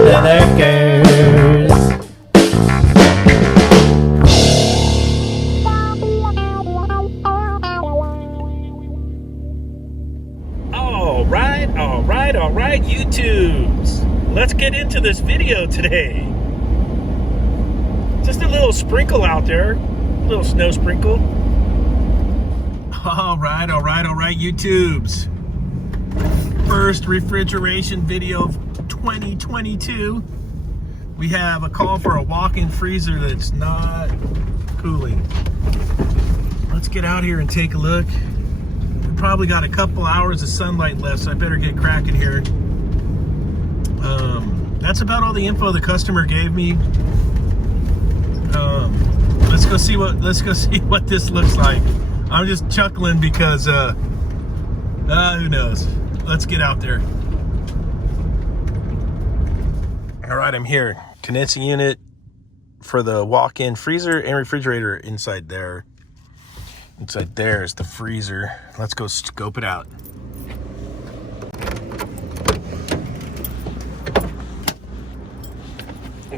lurkers. All right, YouTubes. Let's get into this video today. Just a little sprinkle out there, a little snow sprinkle. All right, YouTubes. First refrigeration video of 2022. We have a call for a walk-in freezer that's not cooling. Let's get out here and take a look. We probably got a couple hours of sunlight left, so I better get cracking here. That's about all the info the customer gave me. Let's go see what this looks like. I'm just chuckling because who knows. Let's get out there. All right, I'm here. Condensing unit for the walk-in freezer and refrigerator inside there. Inside there is the freezer. Let's go scope it out.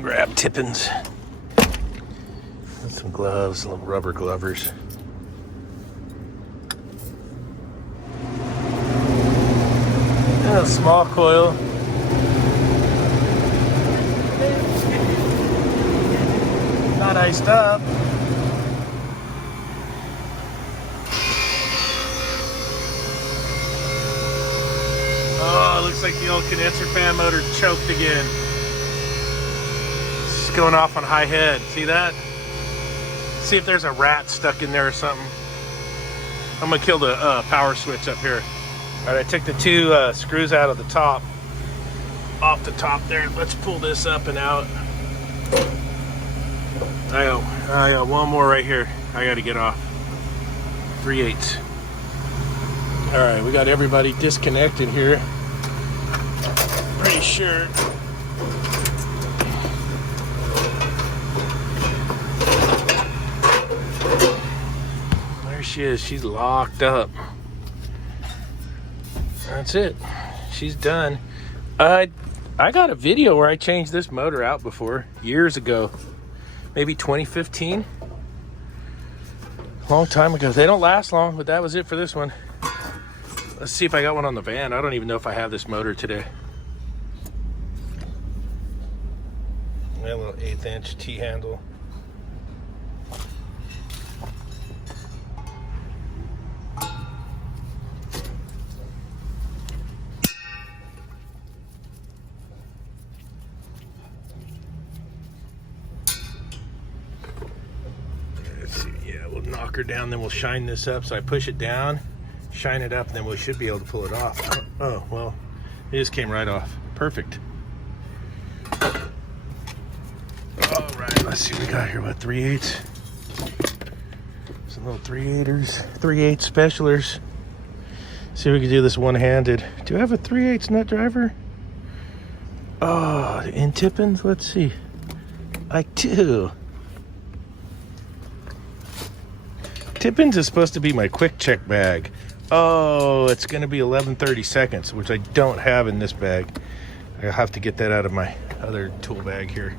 Grab tippins. Some gloves, little rubber glovers. And a small coil. Not iced up. Oh, it looks like the old condenser fan motor choked again. It's going off on high head. See that? See if there's a rat stuck in there or something. I'm gonna kill the power switch up here. All right, I took the two screws out of the top, off the top there. Let's pull this up and out. I got one more right here. I gotta get off. 3/8. All right, we got everybody disconnected here. Pretty sure. There she is. She's locked up. That's it. She's done. I got a video where I changed this motor out before, years ago. Maybe 2015. Long time ago. They don't last long, but that was it for this one. Let's see if I got one on the van. I don't even know if I have this motor today. A little 1/8 inch T-handle. Let's see. Yeah, we'll knock her down, then we'll shine this up. So I push it down, shine it up, and then we should be able to pull it off. Oh, well, it just came right off. Perfect. All right, let's see what we got here. What, 3/8? Some little 3/8ers, 3/8 specialers. See if we can do this one-handed. Do I have a 3/8 nut driver? Oh, in tippins? Let's see. I do. Tippins is supposed to be my quick check bag. Oh, it's going to be 11:30 seconds, which I don't have in this bag. I'll have to get that out of my other tool bag here.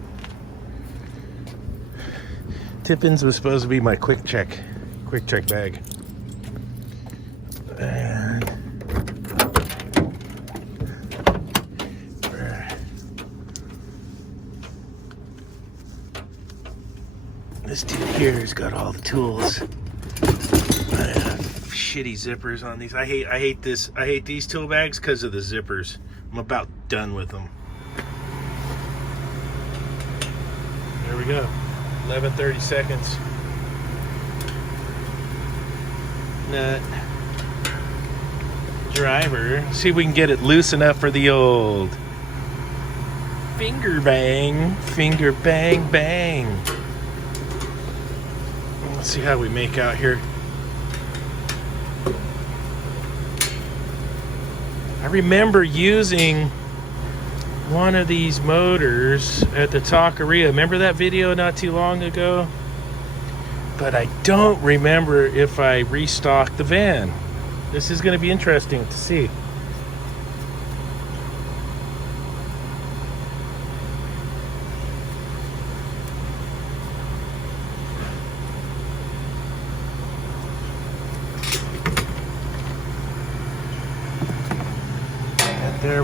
Tippins was supposed to be my quick check bag. And this dude here has got all the tools. Shitty zippers on these. I hate these tool bags because of the zippers. I'm about done with them. There we go. 11:30 seconds. Nut driver. See if we can get it loose enough for the old finger bang bang. Let's see how we make out here. I remember using one of these motors at the taqueria. Remember that video not too long ago? But I don't remember if I restocked the van. This is going to be interesting to see.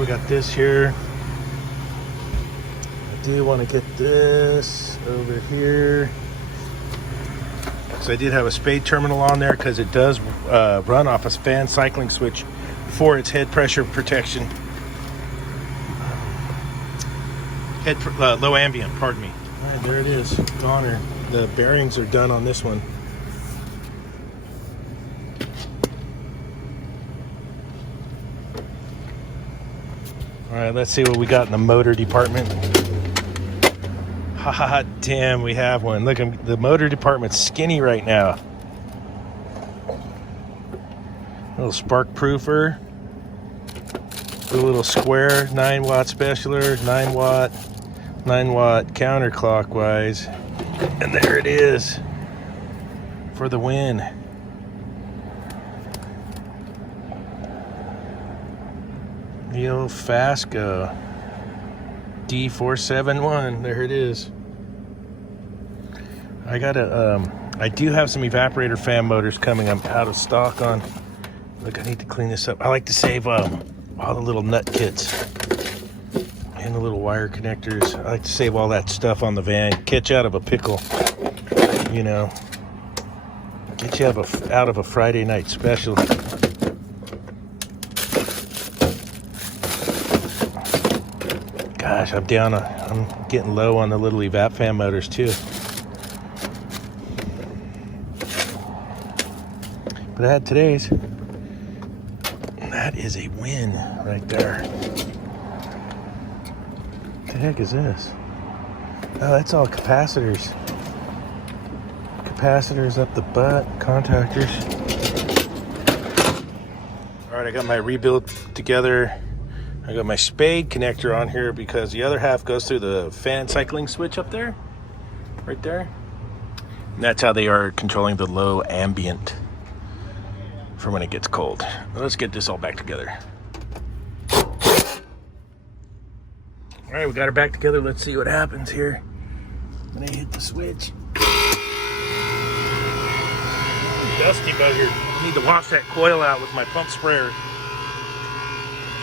we got this here. I do want to get this over here. So I did have a spade terminal on there because it does run off a fan cycling switch for its head pressure protection. Low ambient, pardon me. All right, there it is, goner. The bearings are done on this one. All right, let's see what we got in the motor department. Ha damn, we have one. Look, the motor department's skinny right now. Little spark proofer. A little square 9-watt specialer, 9-watt counterclockwise. And there it is for the win. H.V.A.C. D471. There it is. I do have some evaporator fan motors coming. I'm out of stock on. Look, I need to clean this up. I like to save all the little nut kits and the little wire connectors. I like to save all that stuff on the van. Catch out of a pickle, you know. Get you out of a Friday night special. Gosh, I'm getting low on the little evap fan motors too. But I had today's. That is a win right there. What the heck is this? Oh, that's all capacitors. Capacitors up the butt, contactors. All right, I got my rebuild together. I got my spade connector on here because the other half goes through the fan cycling switch up there, right there. And that's how they are controlling the low ambient for when it gets cold. Let's get this all back together. All right, we got her back together. Let's see what happens here when I hit the switch. It's dusty about here. I need to wash that coil out with my pump sprayer.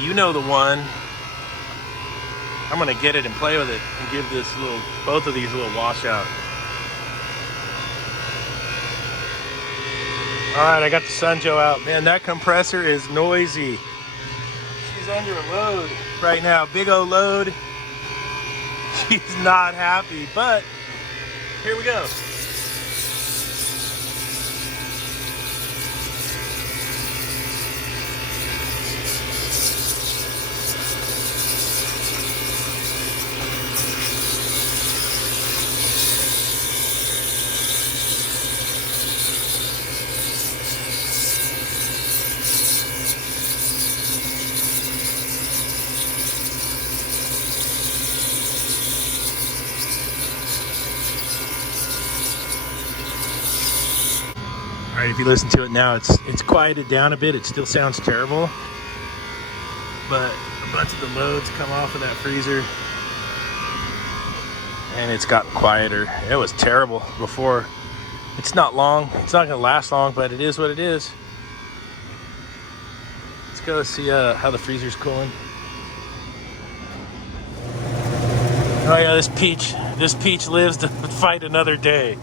You know the one. I'm gonna get it and play with it and give both of these a little wash out. All right, I got the Sunjoe out. Man, that compressor is noisy. She's under a load right now, big old load. She's not happy, but here we go. All right, if you listen to it now, it's quieted down a bit. It still sounds terrible, but a bunch of the loads come off of that freezer, and it's gotten quieter. It was terrible before. It's not long. It's not going to last long, but it is what it is. Let's go see how the freezer's cooling. Oh yeah, this peach lives to fight another day.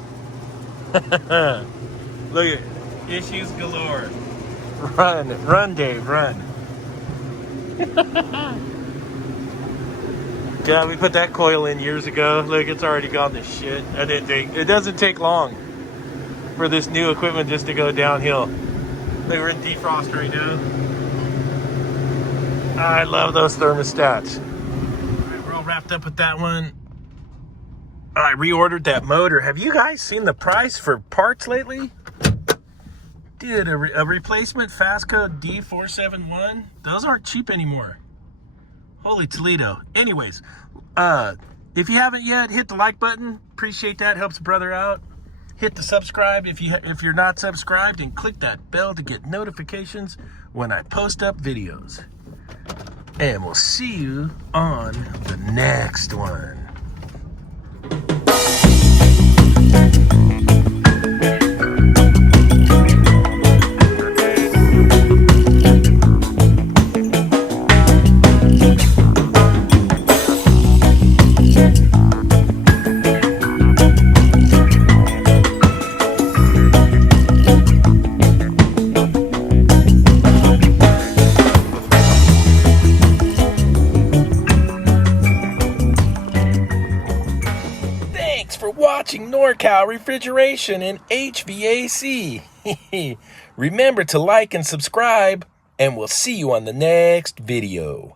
Look at issues galore. Run, Dave, run. God, we put that coil in years ago. Look, it's already gone to shit. It doesn't take long for this new equipment just to go downhill. Look, we're in defrost right now. I love those thermostats. All right, we're all wrapped up with that one. I reordered that motor. Have you guys seen the price for parts lately? Dude, a replacement H.V.A.C. D471, those aren't cheap anymore. Holy Toledo. Anyways, if you haven't yet, hit the like button. Appreciate that. Helps a brother out. Hit the subscribe if you're not subscribed, and click that bell to get notifications when I post up videos. And we'll see you on the next one. watching NorCal Refrigeration and HVAC. Remember to like and subscribe, and we'll see you on the next video.